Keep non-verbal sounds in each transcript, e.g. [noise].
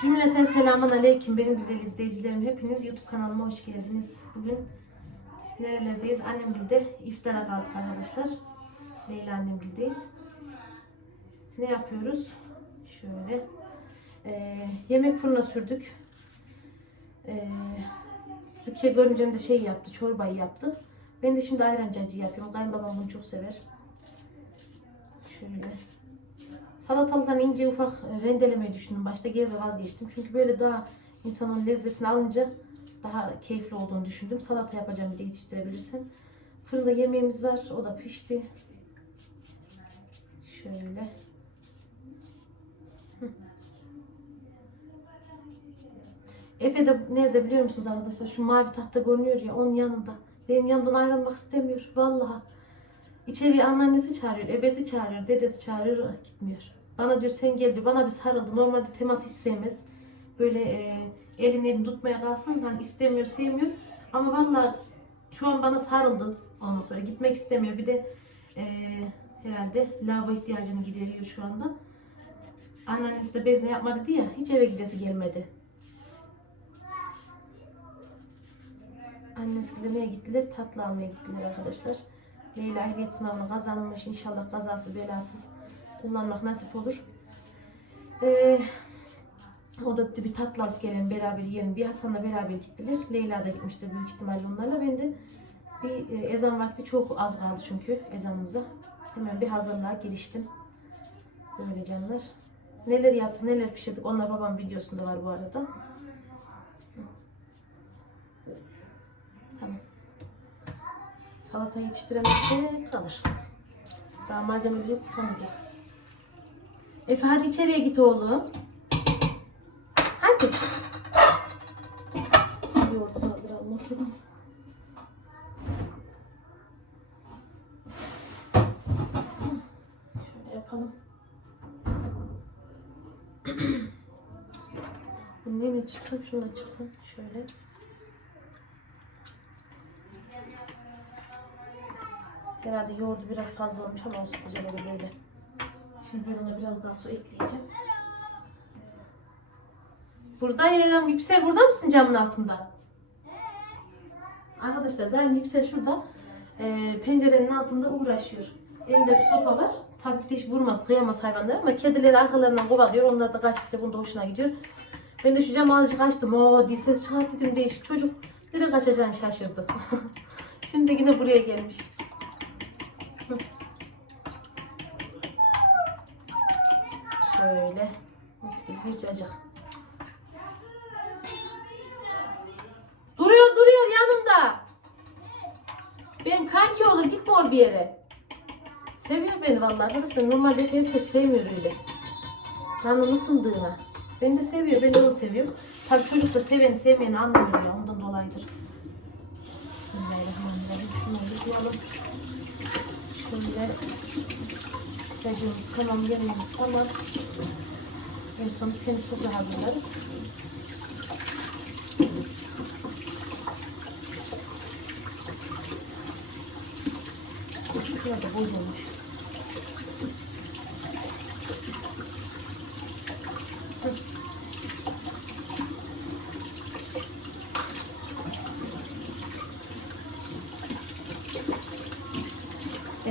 Cümleten selamun aleyküm benim güzel izleyicilerim. Hepiniz YouTube kanalıma hoş geldiniz. Bugün nerelerdeyiz? Annemgil'de iftara kaldık arkadaşlar. Leyla annemgil'deyiz. Ne yapıyoruz? Şöyle. Ee, yemek fırına sürdük. Ee, Türkiye görümcem de şey yaptı, çorbayı yaptı. Ben de şimdi ayran cacığı yapıyorum. Kayınbabam bunu çok sever. Şöyle. Salatalıktan ince ufak rendelemeyi düşündüm. Başta geri vazgeçtim. Çünkü böyle daha insanın lezzetini alınca daha keyifli olduğunu düşündüm. Salata yapacağım bir de yetiştirebilirsem. Fırında yemeğimiz var. O da pişti. Şöyle. Efe de nerede biliyor musunuz arkadaşlar? Şu mavi tahta görünüyor ya onun yanında. Benim yanımdan ayrılmak istemiyor. Vallahi. İçeriye anneannesi çağırıyor, ebesi çağırıyor, dedesi çağırıyor, gitmiyor. Bana diyor sen gel diyor, bana bir sarıldı. Normalde temas hiç sevmez. Böyle e, elini tutmaya kalsın, hani istemiyor, sevmiyor. Ama vallahi şu an bana sarıldı ondan sonra. Gitmek istemiyor. Bir de e, herhalde lavabo ihtiyacını gideriyor şu anda. Anneannesi de bezne yapma dedi ya, hiç eve gidesi gelmedi. Annesi demeye gittiler, tatlı almaya gittiler arkadaşlar. Leyla ehliyet sınavını kazanmış. İnşallah kazasız belasız kullanmak nasip olur. Ee, o da dedi bir tatlı alıp gelin beraber yiyelim diye Hasan'la beraber gittiler. Leyla da gitmişti büyük ihtimalle onlarla. Ben de bir e, ezan vakti çok az kaldı çünkü ezanımıza. Hemen bir hazırlığa giriştim. Böyle canlar. Neler yaptı, neler pişirdik. Onlar babam videosunda var bu arada. Tamam. Salata yetiştiremezse kalır. Daha malzemeleri yok yıkamayacak. Efe hadi içeriye git oğlum. Hadi. Yoğurdu kaldıralım oturalım. Şöyle yapalım. [clears throat] Bunu neyle çıksam şununla çıksam şöyle. Herhalde yoğurdu biraz fazla olmuş ama olsun güzel olur böyle. Şimdi ben ona biraz daha su ekleyeceğim. Buradayım. Yüksel burada mısın camın altında? Arkadaşlar ben Yüksel şurada e, pencerenin altında uğraşıyor. Elinde bir sopa var. Tabii ki hiç vurmaz, kıyamaz hayvanlar ama kedileri arkalarından kovalıyor. Onlar da kaçtı. Bunda hoşuna gidiyor. Ben de şu camı azıcık açtım. Oo diye ses çıkart dedim değişik çocuk. Nereye kaçacağını şaşırdı. [laughs] Şimdi yine buraya gelmiş. Şöyle. Mis gibi cacık. Duruyor duruyor yanımda. Ben kanki olur gitme or bir yere. Seviyor beni vallahi arkadaşlar. Normalde herkes sevmiyor öyle. Canını ısındığına. Beni de seviyor. Ben de onu seviyorum. Tabii çocuk da seveni sevmeyeni anlamıyor ya. Ondan dolayıdır. Bismillahirrahmanirrahim. Şunu yıkayalım. Şöyle. Cacığımız tamam, yemeğimiz tamam. En son seni sofra hazırlarız. Şurada da bozulmuş.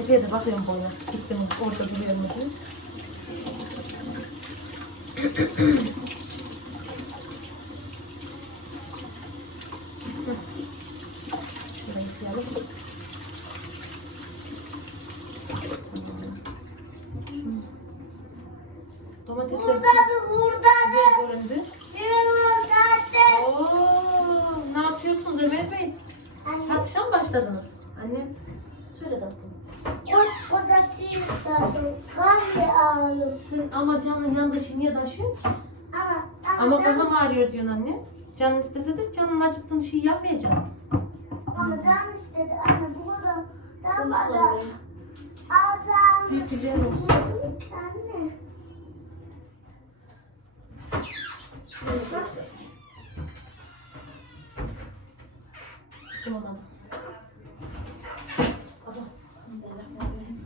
Efe'ye de bakıyorum boya. Gittim orada duruyor mu diye. Göründü. Oo, ne yapıyorsunuz Ömer Bey? Satışa mı başladınız? Anne, söyle tatlım. Sen ama canın yanında şimdi niye taşıyorsun ki? Ama babam ağrıyor diyorsun anne. Canın istese de canın acıttığın şeyi yapmayacaksın. Ama can istedi anne bu kadar. Daha fazla. Adam. Bir güzel olsun. Anne. Bulamadım. Baba, bismillahirrahmanirrahim.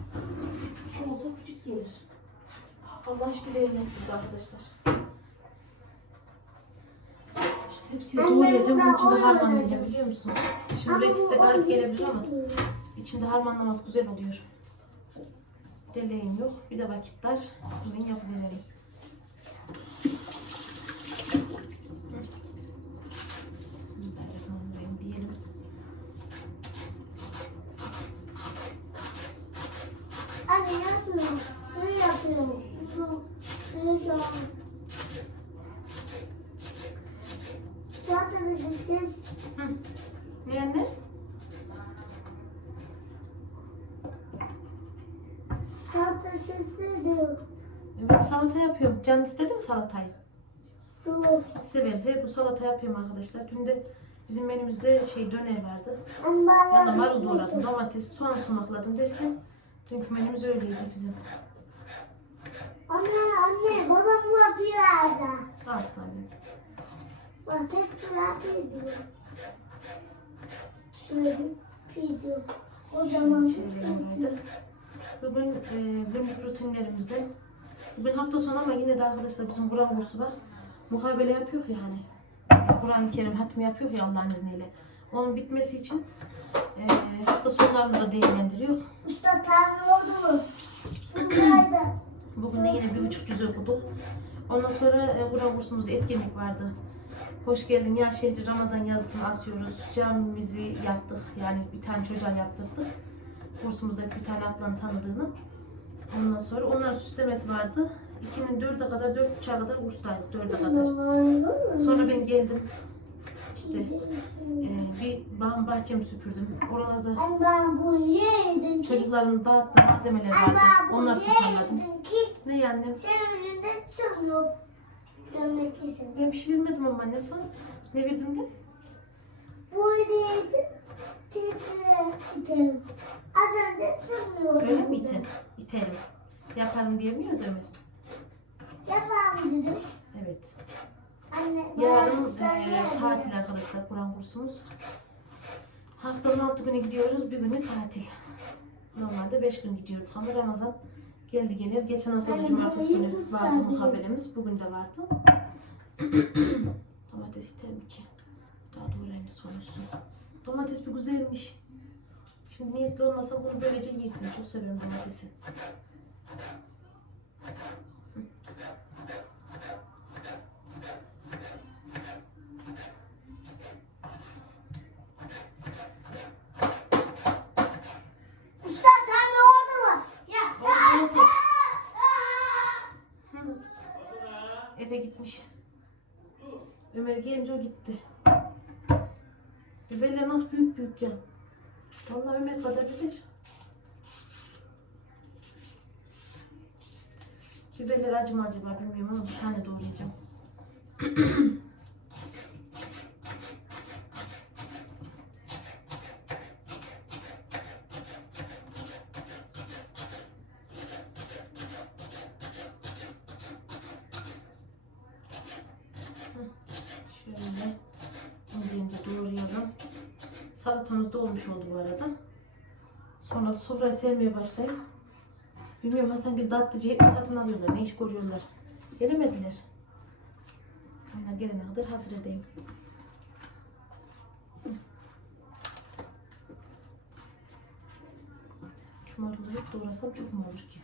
Şu olsa küçük gelir. Allah aşkına eline tuttu arkadaşlar. Tepsiye Anne, doğrayacağım. Bunun içinde harmanlayacağım biliyor musunuz? Şimdi belki size garip gelebilir ama içinde harmanlaması güzel oluyor. Deleğim yok. Bir de vakit dar. Hemen yapıverelim. Bismillahirrahmanirrahim diyelim. Anne ne yapıyorum? Ne yapıyorum? Su, suyu şu Zaten bizim siz Hı. Ne anne? Zaten sesi diyor. Evet salata yapıyorum. Can istedi mi salatayı? Biz severse bu salata yapıyorum arkadaşlar. Dün de bizim menümüzde şey döner vardı. Anne Yanına marul doğradım, domates, soğan sumakladım derken dünkü menümüz öyleydi bizim. Anne anne babam bu yapıyor hala. Aslında annem. Bak hep yapıyor. Söyle diyor. O zaman böyle. Bugün e, günlük rutinlerimizde. Bugün hafta sonu ama yine de arkadaşlar bizim Kur'an kursu var. Mukabele yapıyor yani. Kur'an-ı Kerim hatmi yapıyor ya Allah'ın izniyle. Onun bitmesi için e, hafta sonlarını da değerlendiriyor. usta tanrı oldu? Şuradaydı. Bugün de yine bir buçuk cüz okuduk. Ondan sonra e, Kur'an kursumuzda etkinlik vardı. Hoş geldin ya şehri Ramazan yazısını asıyoruz. Camimizi yaptık. Yani bir tane çocuğa yaptırdık. Kursumuzdaki bir tane ablanın tanıdığını. Ondan sonra onların süslemesi vardı. İkinin dörde kadar, dört buçuğa kadar kurstaydık. Dörde kadar. Sonra ben geldim. İşte e, bir bağım bahçemi süpürdüm. Oralarda çocukların dağıttığı malzemeler vardı. Onları ki. Ne ya annem? Senin yüzünden çıkmıyor. Ben bir şey vermedim ama annem sana. Ne verdim de? Bu tesire gidelim. Az önce çıkmıyor. Öyle mi iter? İterim. Yaparım diyemiyor Ömer. Yapalım dedim. Evet. Anne Yarın sana e, tatil arkadaşlar Kur'an kursumuz. Haftanın altı günü gidiyoruz. Bir günü tatil. Normalde beş gün gidiyorduk ama Ramazan geldi gelir. Geçen hafta da cumartesi günü vardı sanki. muhaberemiz. Bugün de vardı. [clears throat] Domates iter mi ki? Daha doğrayayım da sonuçsun. Domates bir güzelmiş. Şimdi niyetli olmasam bunu böylece yiyeydim. Çok seviyorum domatesi. Eve gitmiş. Ömer gelince o gitti. Biberler nasıl büyük büyük ya. Vallahi Ömer kadar biber. Acı mı acaba bilmiyorum ama bir tane doğrayacağım. Şöyle ince ince doğrayalım. Salatamız da olmuş oldu bu arada. Sonra sofrayı sermeye başlayayım. Bilmiyorum Hasan Gül tatlıcıyı hep satın alıyorlar. Ne iş görüyorlar. Gelemediler. Onlar gelene kadar hazır edeyim. Şu marulları doğrasam çok mu olur ki?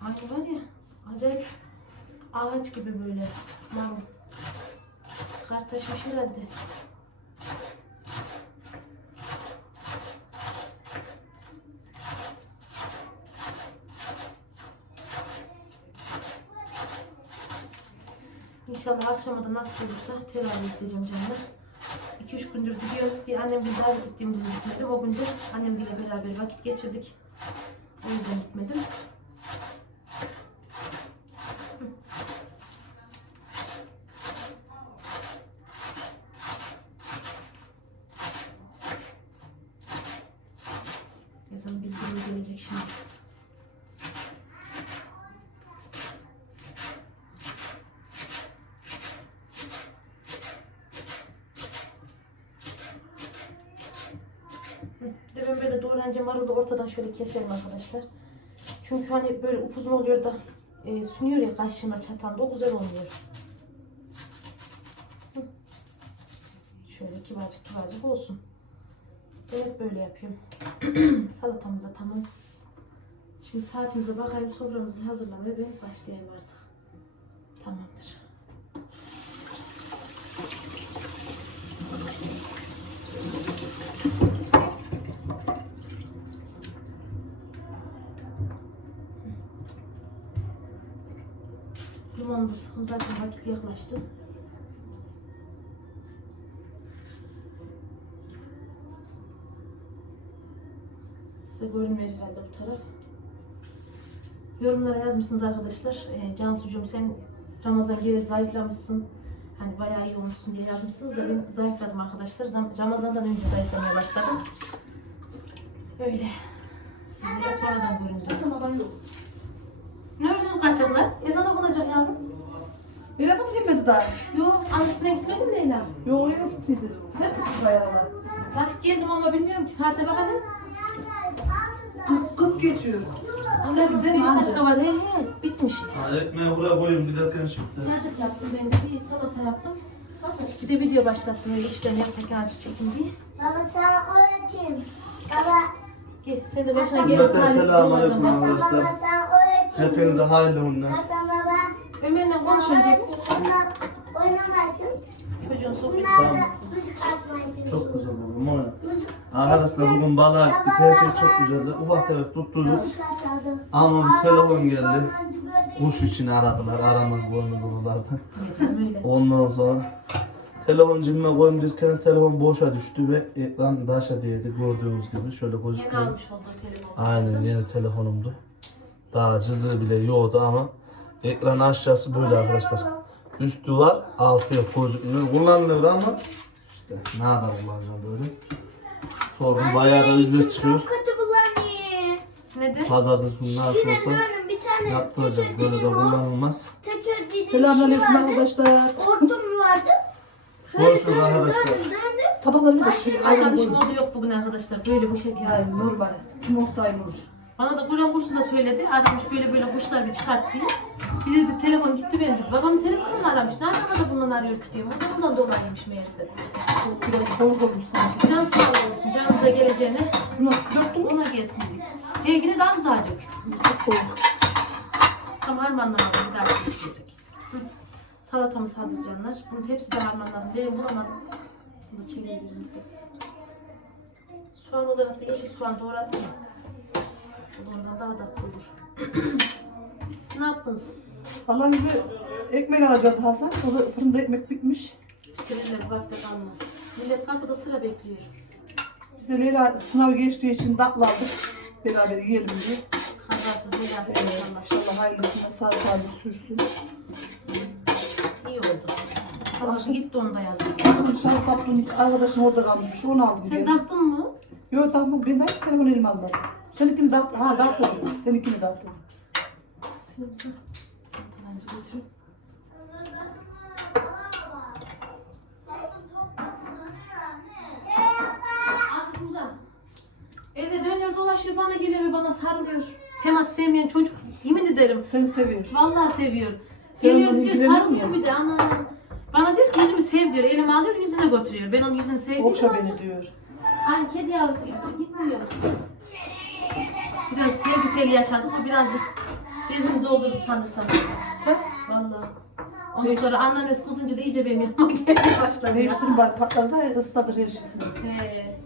Aynı var ya, acayip ağaç gibi böyle marul. Kartaşmış herhalde. İnşallah akşama da nasip olursa teravih edeceğim canlar. 2-3 gündür gidiyorum. Bir annemle davet ettiğim gün gitmedim. O gün de annemle beraber vakit geçirdik. O yüzden gitmedim. Ezan bildirim gelecek şimdi. Ben böyle doğranınca marulu ortadan şöyle keserim arkadaşlar. Çünkü hani böyle upuzun oluyor da e, sünüyor ya kaşığına çatanda o güzel olmuyor. Hı. Şöyle kibarcık kibarcık olsun. Hep böyle yapıyorum. [clears throat] Salatamız da tamam. Şimdi saatimize bakayım soframızı hazırlamaya ben başlayayım artık. Tamamdır. Limonunu da sıkım zaten vakit yaklaştı. Size görünmüyor herhalde bu taraf. Yorumlara yazmışsınız arkadaşlar. Ee, Cansucuğum sen Ramazan geri zayıflamışsın. Hani bayağı iyi olmuşsun diye yazmışsınız da ben zayıfladım arkadaşlar. Ramazan'dan önce zayıflamaya başladım. Öyle. Sizin de sonradan göründü. Adam yok. Ne ördünüz kaçaklar? Ezan okunacak yavrum. Leyla mı gelmedi daha? Yok, annesine gitmedin mi Leyla? Yok yok dedi. Sen misin ayarlar? Vakit geldim ama bilmiyorum ki saate bak hadi. 40, 40 geçiyor. Ama Sen de 5 mi dakika var he he bitmiş. Ha, ekmeği buraya koyun giderken çıktı. Cacık yaptım ben de bir salata yaptım. Bir de video başlattım öyle işlem yaparken azıcık çekim diye. Baba sana öğreteyim. Baba, Gel sen de başına gelip tanesi selamünaleyküm Arkadaşlar, baba sana öğreteyim. Hepinize hayırlı günler. Hasan baba Ömer'le öğreteyim. Bunlar oynamazsın. Çocuğun sohbeti. Bunlar da müzik atmayı Çok güzel. Ona. Müzik Arkadaşlar bugün balığa gittik. Her şey çok güzeldi. Ufak tefek tutturduk. Ama bir telefon geldi. Kuş için aradılar. Aramaz boynuzlulardı. Canım öyle. Ondan sonra telefon cebime koyayım derken telefon boşa düştü ve ekran daşa değdi gördüğünüz gibi. Şöyle Yeni gözüküyor. almış olduğu telefon. Aynen yeni telefonumdu. Daha cızığı bile yoktu ama ekran aşağısı böyle arkadaşlar. Üstü var, altı yok gözükmüyor. Kullanılıyor ama işte ne kadar kullanacağım böyle. Sordum bayağı da ücret çıkıyor. Nedir? Nasıl Yine olsa görün bir tane yaptıracağız. Böyle de kullanılmaz. şey Selamünaleyküm vardı. arkadaşlar. Hortum vardı. Görüşürüz arkadaşlar. Tabaklarımı da şu Hasan ayrı işin koy. oldu yok bugün arkadaşlar. Böyle bu şekilde. Yani Nur bana. Kim olsaydı Nur. Bana da Kur'an kursunda söyledi. Aramış böyle böyle kuşlar bir çıkart diye. Bir de telefon gitti benim dedi. Babam telefonundan aramış. Ne arada bundan arıyor ki diyorum. Bundan dolayıymış meğerse. Biraz bol olmuş sanki. Can sağ olsun. Canınıza geleceğine Buna döktüm. ona gelsin dedik. He yine de az daha dök. Çok bol. Tam harmanlamadım. Bir daha. Hı. Salatamız hazır canlar. Bunu tepside harmanladım. Derim bulamadım. Bunu çevirebilirim. Soğan olarak da yeşil soğan doğradım. Bu da ondan daha tatlı olur. Siz ne yaptınız? Allah bize ekmek alacaktı Hasan. O da fırında ekmek bitmiş. Müşteriler bu vakte kalmaz. Millet kapıda sıra bekliyor. Bize Leyla sınav geçtiği için tatlı aldık. Beraber yiyelim diye. Kazasız belasız Ee, inşallah. inşallah hayırlısına sağ salim sürsün. İyi oldu. Kazası gitti onu da yazdım. Şimdi şans tatlım arkadaşım orada kalmış. Onu aldım. Sen geldim. taktın mı? Yok tamam ben de hiç telefon elime almadım. Seninkini dağıt, ha dağıttım. Seninkini dağıttım. Senin sen. Sen tabancı götürün. Eve dönüyor dolaşıyor bana geliyor ve bana sarılıyor. Temas sevmeyen çocuk yemin ederim. Seni seviyor. Vallahi seviyor. Sen Geliyor onunla diyor sarılıyor bir de ana. Bana diyor ki yüzümü sev diyor. Elime alıyor yüzüne götürüyor. Ben onun yüzünü sevdiğim Okşa beni diyor. Hani kedi yavrusu gitmiyor. Biraz sevgiseli yaşadık. Birazcık bezim doldurdu sanırsam. Ses Vallahi. Ondan sonra anneannesi kızınca da iyice benim yanıma [laughs] gelmeye başladı. değiştirin bari patladı da ısladır her şeysini. He.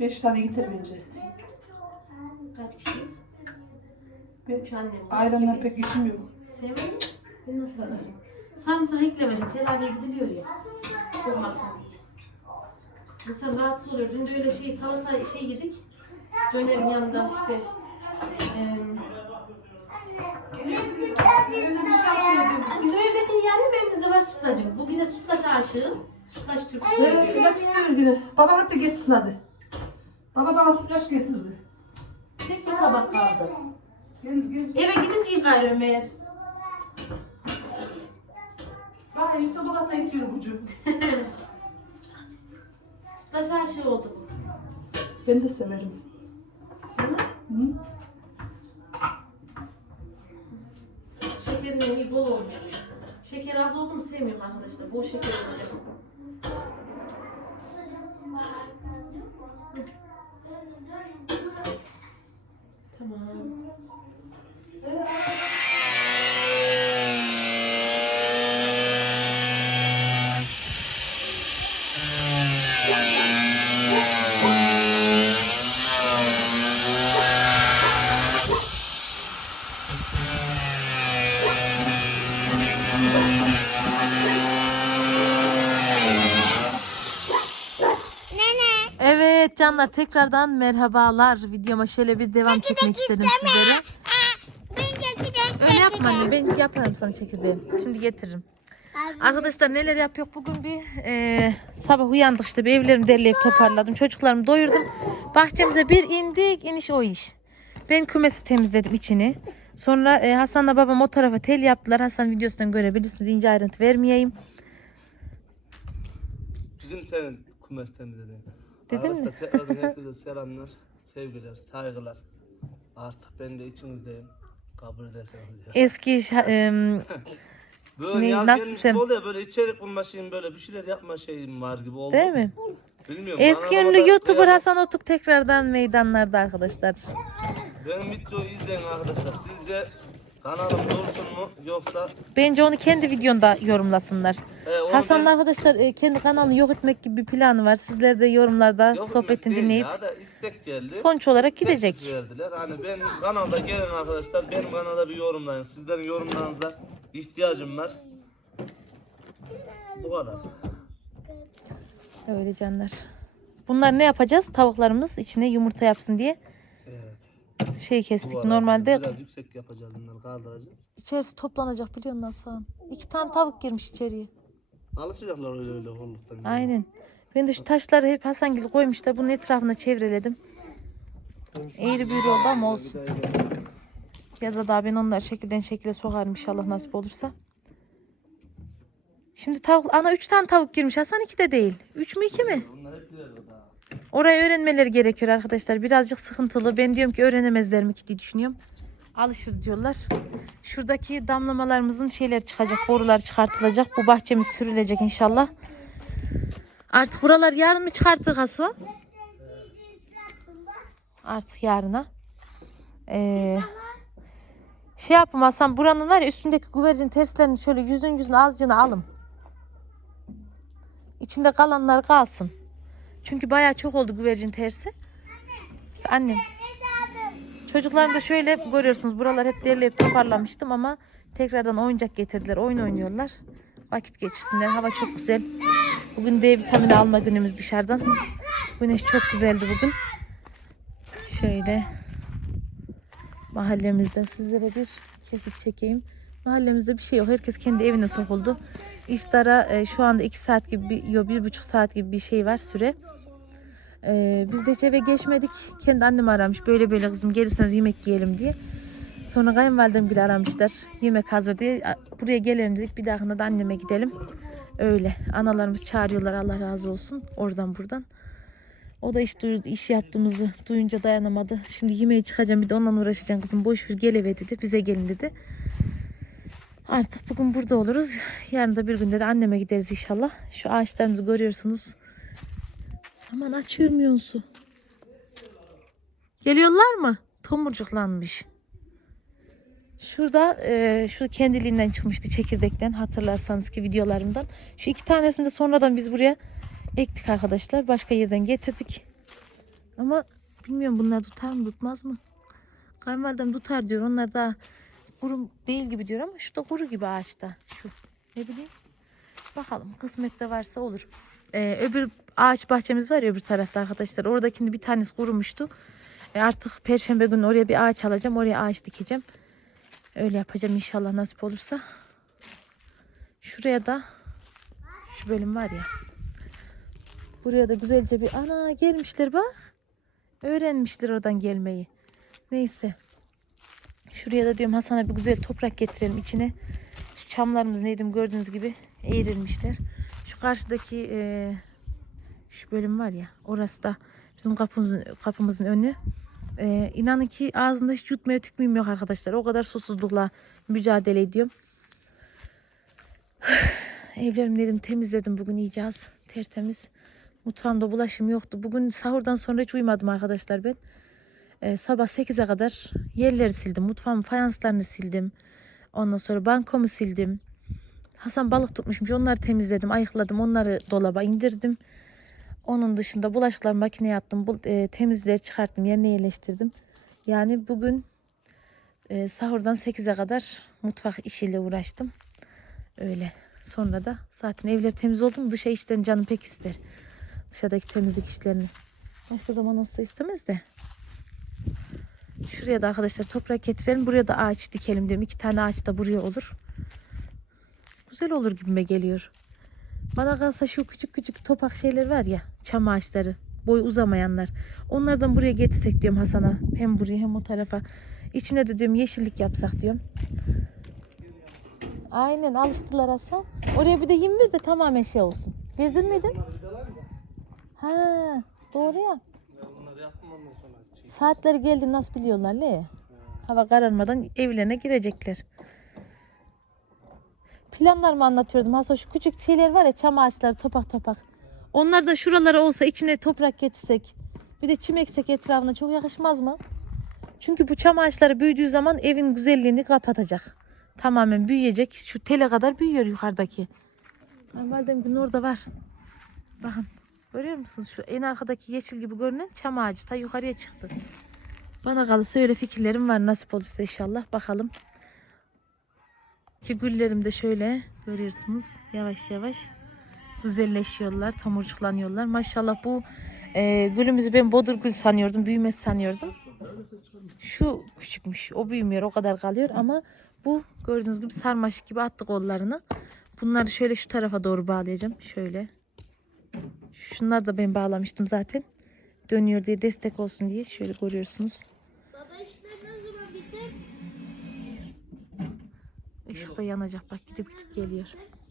Beş tane getir bence. Kaç kişiyiz? Ben Üç annem. var, ayranla ikimiz. pek işim yok. Sevmedin mi? Ben nasıl severim? Sarımsak eklemedim. Telaviye gidiliyor ya. Olmasın diye. İnsan rahatsız oluyor. Dün de öyle şey salata şey yedik. Dönerin yanında işte Bizim evdeki yani evimizde var sütlacım. Bu yine sütlaç aşığı. Sütlaç türküsü. Evet sütlaç istiyor gibi. Baba hatta getirsin hadi. Baba bana sütlaç getirdi. Tek bir tabak kaldı. Gel gel. Eve gidince yıkar Ömer. Bak Elif'e babasına itiyor ucu. [laughs] Zaten şey oldu bu. Ben de severim. Bunu Hı? şekerin rengi bol olmuş. Şeker az oldu mu sevmiyor arkadaşlar. Bol şeker olacak. Tamam. Canlar tekrardan merhabalar. Videoma şöyle bir devam çekmek istedim sizlere. Öyle yapma anne ben yaparım sana çekirdeği. Şimdi getiririm. Arkadaşlar neler yapıyor bugün bir e, sabah uyandık işte bir evlerimi derleyip toparladım. Çocuklarımı doyurdum. Bahçemize bir indik iniş o iş. Ben kümesi temizledim içini. Sonra e, Hasan'la babam o tarafa tel yaptılar. Hasan videosundan görebilirsiniz. ince ayrıntı vermeyeyim. Bizim senin kumes temizledin. Dedin mi? Tekrardan [laughs] herkese selamlar, sevgiler, saygılar. Artık ben de içinizdeyim. Kabul ederseniz ya. Eski [laughs] em, Böyle Ne- yaz nasıl gelmiş gibi oluyor böyle içerik bulma şeyim böyle bir şeyler yapma şeyim var gibi oldu. değil mi? Bilmiyorum. Eski bana ünlü bana- YouTuber Hasan Otuk tekrardan meydanlarda arkadaşlar. Benim videoyu izleyin arkadaşlar. Sizce kanalım dursun mu yoksa Bence onu kendi videonda yorumlasınlar. e, onu Hasan'ın ben- arkadaşlar e, kendi kanalını yok etmek gibi bir planı var. Sizler de yorumlarda Yok sohbetini değil dinleyip Ya da istek geldi. sonuç olarak Teklif gidecek. verdiler. Hani ben kanalda gelen arkadaşlar benim kanala bir yorumlayın. Sizlerin yorumlarınıza ihtiyacım var. Bu kadar. Öyle canlar. Bunlar ne yapacağız? Tavuklarımız içine yumurta yapsın diye. Şey kestik. Duvara Normalde biraz yüksek yapacağız bunları kaldıracağız. içerisi toplanacak biliyor musun Hasan? İki tane tavuk girmiş içeriye. Alışacaklar öyle öyle kolluktan. Aynen. Ben de şu taşları hep Hasan gibi koymuş da bunun etrafına çevreledim. Eğri büğrü oldu ama olsun. Yaza daha ben onları şekilden şekile sokarım inşallah nasip olursa. Şimdi tavuk, ana üç tane tavuk girmiş. Hasan iki de değil. Üç mü iki mi? Bunlar hep birer o daha. Orayı öğrenmeleri gerekiyor arkadaşlar. Birazcık sıkıntılı. Ben diyorum ki öğrenemezler mi ki diye düşünüyorum. Alışır diyorlar. Şuradaki damlamalarımızın şeyler çıkacak. Borular çıkartılacak. Bu bahçemiz sürülecek inşallah. Artık buralar yarın mı çıkartır Hasu? Artık yarına. Ee, şey yapın Hasan buranın var ya üstündeki güvercin terslerini şöyle yüzün yüzün azıcını alın. İçinde kalanlar kalsın. Çünkü bayağı çok oldu güvercin tersi. Annem. Çocuklarım da şöyle görüyorsunuz buralar hep derleyip toparlamıştım ama tekrardan oyuncak getirdiler. Oyun oynuyorlar. Vakit geçirsinler. Hava çok güzel. Bugün D vitamini alma günümüz dışarıdan. Güneş çok güzeldi bugün. Şöyle mahallemizden sizlere bir kesit çekeyim. Mahallemizde bir şey yok. Herkes kendi evine sokuldu. İftara e, şu anda 2 saat gibi, bir, yok 1,5 saat gibi bir şey var süre. E, biz de hiç eve geçmedik. Kendi annem aramış. Böyle böyle kızım gelirseniz yemek yiyelim diye. Sonra kayınvalidem bile aramışlar. Yemek hazır diye. Buraya gelelim dedik. Bir dahakine de anneme gidelim. Öyle. Analarımız çağırıyorlar. Allah razı olsun. Oradan buradan. O da iş duydu, iş yaptığımızı duyunca dayanamadı. Şimdi yemeğe çıkacağım bir de onunla uğraşacağım kızım. Boş ver gel eve dedi. Bize gelin dedi. Artık bugün burada oluruz. Yarın da bir günde de anneme gideriz inşallah. Şu ağaçlarımızı görüyorsunuz. Aman açıyor su? Geliyorlar mı? Tomurcuklanmış. Şurada e, şu kendiliğinden çıkmıştı çekirdekten hatırlarsanız ki videolarımdan. Şu iki tanesini de sonradan biz buraya ektik arkadaşlar. Başka yerden getirdik. Ama bilmiyorum bunlar tutar mı tutmaz mı? Kayınvalidem tutar diyor. Onlar daha kuru değil gibi diyor ama şu da kuru gibi ağaçta. Şu ne bileyim. Bakalım kısmette varsa olur. Ee, öbür ağaç bahçemiz var ya öbür tarafta arkadaşlar. Oradakini bir tanesi kurumuştu. E artık perşembe günü oraya bir ağaç alacağım. Oraya ağaç dikeceğim. Öyle yapacağım inşallah nasip olursa. Şuraya da şu bölüm var ya. Buraya da güzelce bir ana gelmişler bak. Öğrenmişler oradan gelmeyi. Neyse. Şuraya da diyorum Hasan'a bir güzel toprak getirelim içine. Şu çamlarımız neydim gördüğünüz gibi eğrilmişler. Şu karşıdaki e, şu bölüm var ya orası da bizim kapımızın, kapımızın önü. Ee, inanın ki ağzımda hiç yutmaya tükmeyeyim yok arkadaşlar. O kadar susuzlukla mücadele ediyorum. [sighs] Evlerimi dedim temizledim bugün yiyeceğiz. Tertemiz. Mutfağımda bulaşım yoktu. Bugün sahurdan sonra hiç uyumadım arkadaşlar ben. Ee, sabah 8'e kadar yerleri sildim. Mutfağımın fayanslarını sildim. Ondan sonra bankomu sildim. Hasan balık tutmuşmuş. Onları temizledim, ayıkladım. Onları dolaba indirdim. Onun dışında bulaşıklar makineye attım. Bu, e, temizliğe çıkarttım. Yerine yerleştirdim. Yani bugün e, sahurdan 8'e kadar mutfak işiyle uğraştım. Öyle. Sonra da zaten evler temiz oldu mu dışa işlerini canım pek ister. Dışarıdaki temizlik işlerini. Başka zaman olsa istemez de. Şuraya da arkadaşlar toprak getirelim. Buraya da ağaç dikelim diyorum. İki tane ağaç da buraya olur. Güzel olur gibime geliyor. Bana kalsa şu küçük küçük topak şeyler var ya. Çam ağaçları. Boy uzamayanlar. Onlardan buraya getirsek diyorum Hasan'a. Hem buraya hem o tarafa. İçine de diyorum yeşillik yapsak diyorum. Aynen alıştılar Hasan. Oraya bir de yem ver de tamamen şey olsun. Verdin miydin? Ha, doğru ya. Saatleri geldi nasıl biliyorlar ne? Hava kararmadan evlerine girecekler. Planlarımı anlatıyordum. Hasan şu küçük şeyler var ya çam ağaçları topak topak. Onlar da şuralara olsa içine toprak getirsek. Bir de çim eksek etrafına çok yakışmaz mı? Çünkü bu çam ağaçları büyüdüğü zaman evin güzelliğini kapatacak. Tamamen büyüyecek. Şu tele kadar büyüyor yukarıdaki. Normalde gün orada var. Bakın. Görüyor musunuz? Şu en arkadaki yeşil gibi görünen çam ağacı. Ta yukarıya çıktı. Bana kalırsa öyle fikirlerim var. Nasip olursa inşallah. Bakalım. Ki güllerim de şöyle görüyorsunuz. Yavaş yavaş güzelleşiyorlar. Tomurcuklanıyorlar. Maşallah bu e, gülümüzü ben bodur gül sanıyordum. Büyümesi sanıyordum. Şu küçükmüş. O büyümüyor. O kadar kalıyor ama bu gördüğünüz gibi sarmaşık gibi attı kollarını. Bunları şöyle şu tarafa doğru bağlayacağım. Şöyle. Şunlar da ben bağlamıştım zaten. Dönüyor diye destek olsun diye. Şöyle görüyorsunuz. Baba işler ne zaman biter? Işık da yanacak bak gidip gidip geliyor.